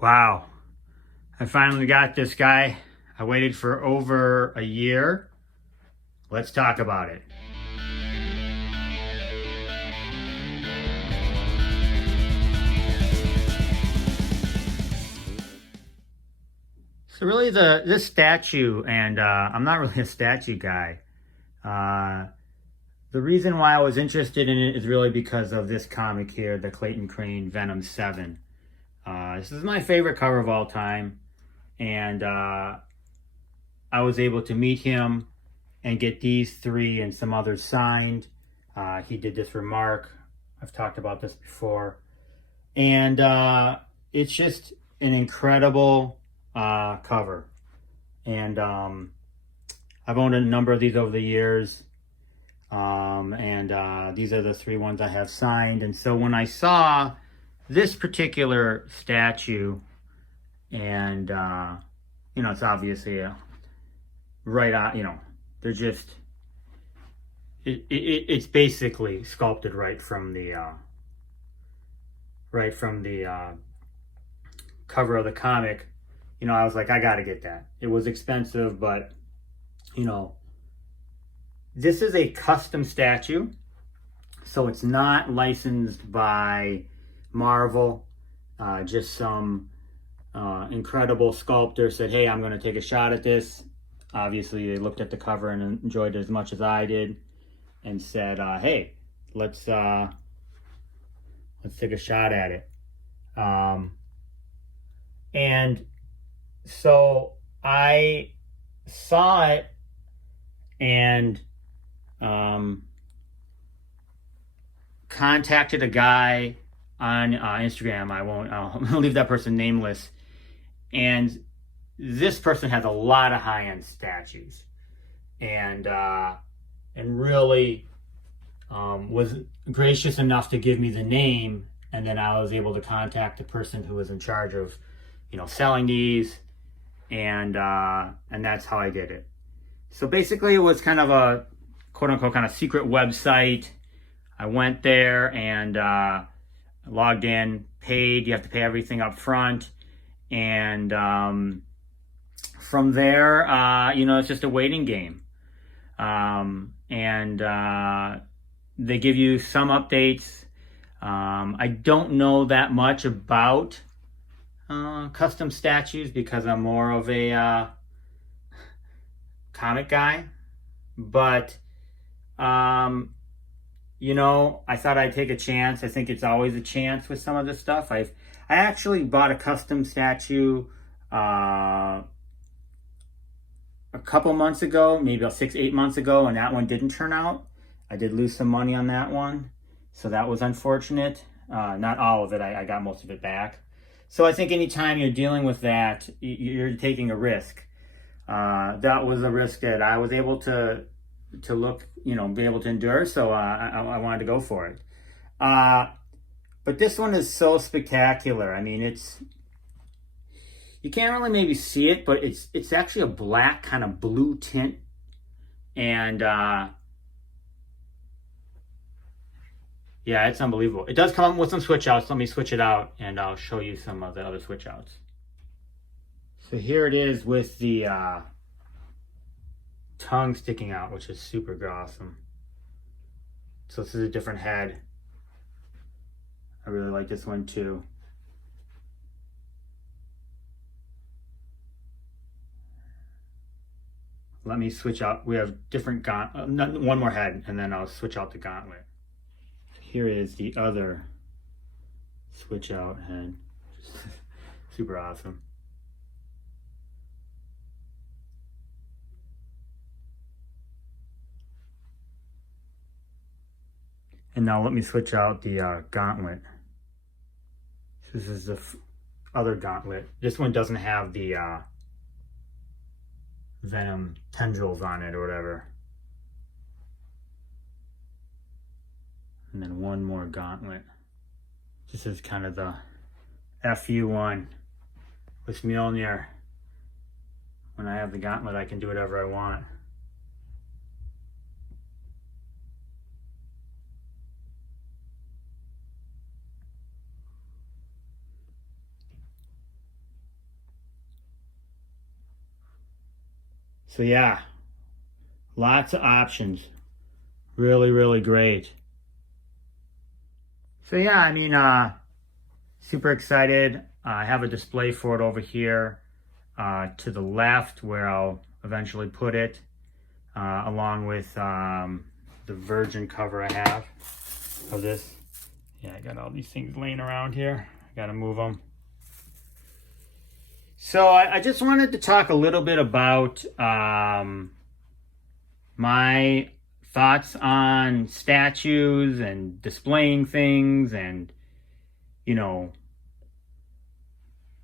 Wow, I finally got this guy. I waited for over a year. Let's talk about it. So really this statue, and I'm not really a statue guy. Uh, the reason why I was interested in it is really because of this comic here, the Clayton Crain Venom 7. This is my favorite cover of all time, and I was able to meet him and get these three and some others signed. He did this for Mark. I've talked about this before. And it's just an incredible cover. And I've owned a number of these over the years. And these are the three ones I have signed. And so when I saw this particular statue, and, it's obviously right on, they're just, it's basically sculpted right from the cover of the comic. I was like, I gotta get that. It was expensive, but this is a custom statue, so it's not licensed by Marvel. Just some incredible sculptor said, hey, I'm gonna take a shot at this. Obviously they looked at the cover and enjoyed it as much as I did, and said, hey, let's take a shot at it. And so I saw it and contacted a guy on Instagram. I'll leave that person nameless. And this person has a lot of high-end statues, and really was gracious enough to give me the name, and then I was able to contact the person who was in charge of, selling these, and that's how I did it. So basically, it was kind of a quote-unquote kind of secret website. I went there and logged in, paid. You have to pay everything up front, and from there, it's just a waiting game. And they give you some updates. I don't know that much about custom statues because I'm more of a comic guy. But, I thought I'd take a chance. I think it's always a chance with some of this stuff. I actually bought a custom statue a couple months ago, maybe about 6-8 months ago, and that one didn't turn out. I did lose some money on that one, so that was unfortunate. Not all of it, I got most of it back. So I think anytime you're dealing with that, you're taking a risk. That was a risk that I was able to look, be able to endure, so I wanted to go for it. But this one is so spectacular. I mean, you can't really maybe see it, but it's actually a black kind of blue tint. And yeah, it's unbelievable. It does come with some switch outs. Let me switch it out and I'll show you some of the other switch outs. So here it is with the tongue sticking out, which is super awesome. So this is a different head. I really like this one too. Let me switch out. We have different one more head, and then I'll switch out the gauntlet. Here is the other switch out head. Super awesome. And now let me switch out the gauntlet. This is the other gauntlet. This one doesn't have the venom tendrils on it or whatever. And then one more gauntlet. This is kind of the FU one with Mjolnir. When I have the gauntlet, I can do whatever I want. So yeah, lots of options. Really, really great. So yeah, I mean, super excited. I have a display for it over here to the left where I'll eventually put it, along with the virgin cover I have of this. Yeah, I got all these things laying around here. I gotta move them. So I just wanted to talk a little bit about my thoughts on statues and displaying things, and you know,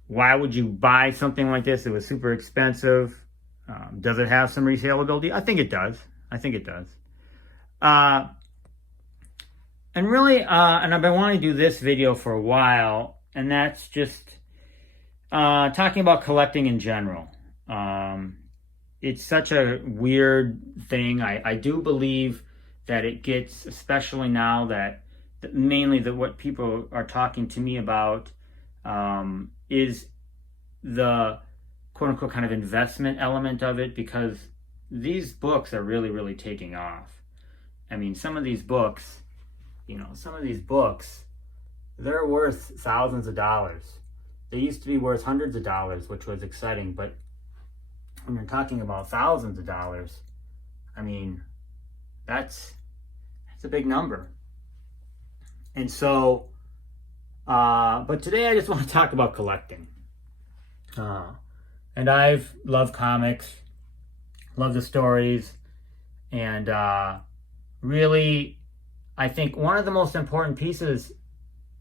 why would you buy something like this? It was super expensive. Does it have some resaleability? I think it does. I think it does. And really, and I've been wanting to do this video for a while, and that's just talking about collecting in general. It's such a weird thing. I do believe that it gets, especially now that mainly what people are talking to me about is the quote-unquote kind of investment element of it, because these books are really, really taking off. I mean, some of these books, they're worth thousands of dollars. They used to be worth hundreds of dollars, which was exciting, but when you're talking about thousands of dollars, I mean, that's a big number. And so, but today I just want to talk about collecting. And I've loved comics, love the stories, and really, I think one of the most important pieces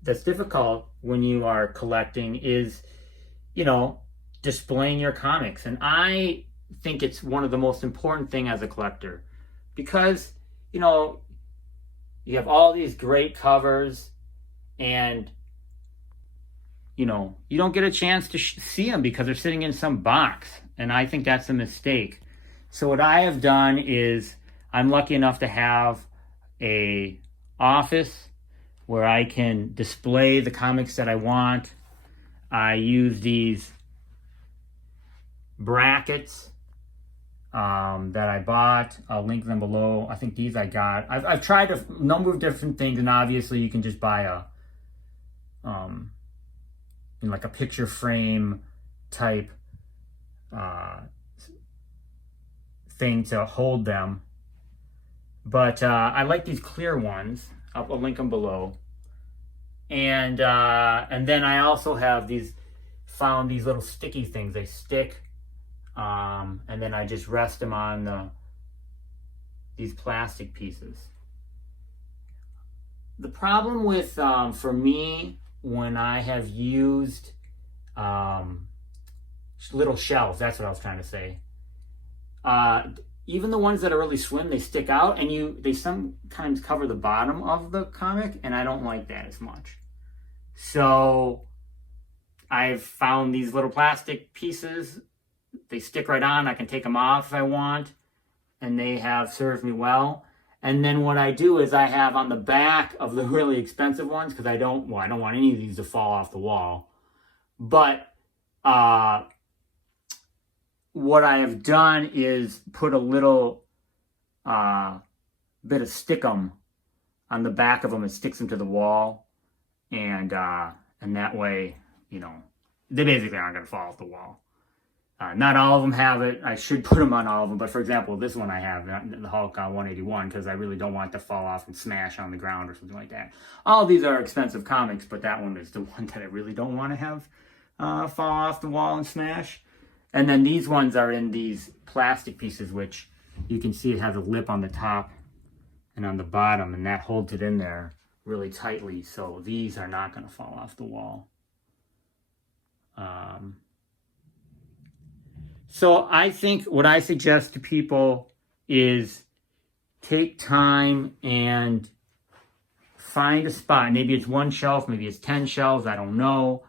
that's difficult when you are collecting is, displaying your comics. And I think it's one of the most important thing as a collector, because, you have all these great covers, and, you don't get a chance to see them because they're sitting in some box. And I think that's a mistake. So what I have done is, I'm lucky enough to have a office where I can display the comics that I want. I use these brackets that I bought. I'll link them below. I think these I got. I've tried a number of different things, and obviously you can just buy like a picture frame type thing to hold them. But I like these clear ones. I'll link them below. And then I also have found these little sticky things. They stick, and then I just rest them on these plastic pieces. The problem with, for me, when I have used little shelves, that's what I was trying to say. Even the ones that are really slim, they stick out, and they sometimes cover the bottom of the comic, and I don't like that as much. So I've found these little plastic pieces. They stick right on. I can take them off if I want, and they have served me well. And then what I do is I have on the back of the really expensive ones, because I don't want any of these to fall off the wall. But what I have done is put a little bit of stickum on the back of them. It sticks them to the wall, and that way, they basically aren't going to fall off the wall. Not all of them have it. I should put them on all of them, but for example, this one I have, the Hulk 181, because I really don't want it to fall off and smash on the ground or something like that. All of these are expensive comics, but that one is the one that I really don't want to have fall off the wall and smash. And then these ones are in these plastic pieces, which you can see it has a lip on the top and on the bottom, and that holds it in there really tightly. So these are not going to fall off the wall. So I think what I suggest to people is take time and find a spot. Maybe it's one shelf, maybe it's 10 shelves, I don't know.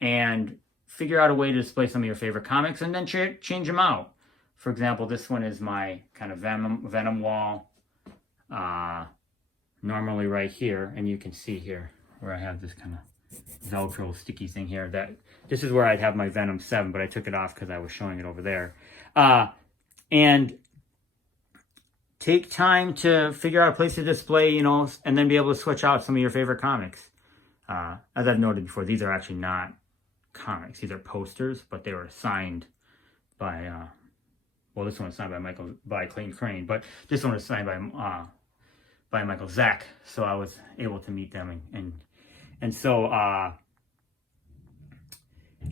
And figure out a way to display some of your favorite comics, and then change them out. For example, this one is my kind of Venom wall. Normally right here, and you can see here where I have this kind of Velcro sticky thing here. This is where I'd have my Venom 7, but I took it off because I was showing it over there. And take time to figure out a place to display, you know, and then be able to switch out some of your favorite comics. As I've noted before, these are actually not comics. These are posters, but they were signed by, well, this one was signed by Clayton Crain, but this one was signed by Michael Zack. So I was able to meet them, and so,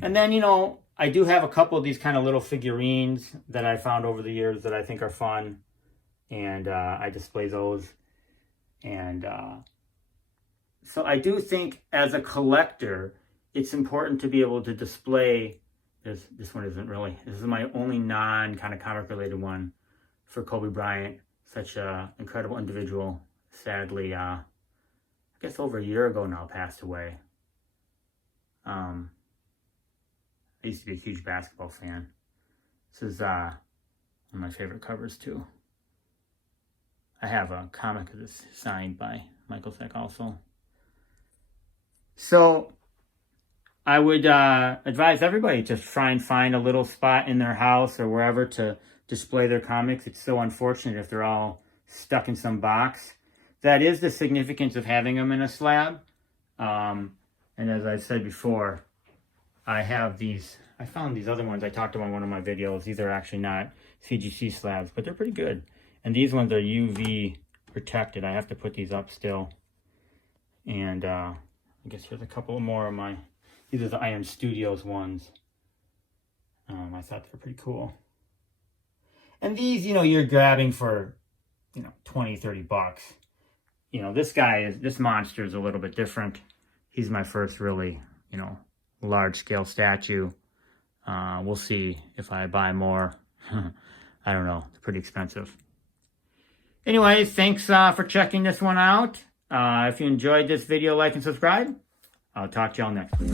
and then, you know, I do have a couple of these kind of little figurines that I found over the years that I think are fun, and I display those. And so I do think as a collector, it's important to be able to display. This one isn't really. This is my only non kind of comic related one for Kobe Bryant, such an incredible individual. Sadly, I guess over a year ago now, passed away. I used to be a huge basketball fan. This is one of my favorite covers too. I have a comic that's signed by Michael Zack also. So I would advise everybody to try and find a little spot in their house or wherever to display their comics. It's so unfortunate if they're all stuck in some box. That is the significance of having them in a slab. And as I said before, I found these other ones I talked about in one of my videos. These are actually not CGC slabs, but they're pretty good. And these ones are UV protected. I have to put these up still. And I guess there's a couple more of my, these are the Iron Studios ones. I thought they were pretty cool. And these, you know, you're grabbing for, you know, 20, 30 bucks. You know, this monster is a little bit different. He's my first really, you know, large scale statue. We'll see if I buy more. I don't know. They're pretty expensive. Anyways, thanks for checking this one out. If you enjoyed this video, like and subscribe. I'll talk to y'all next week.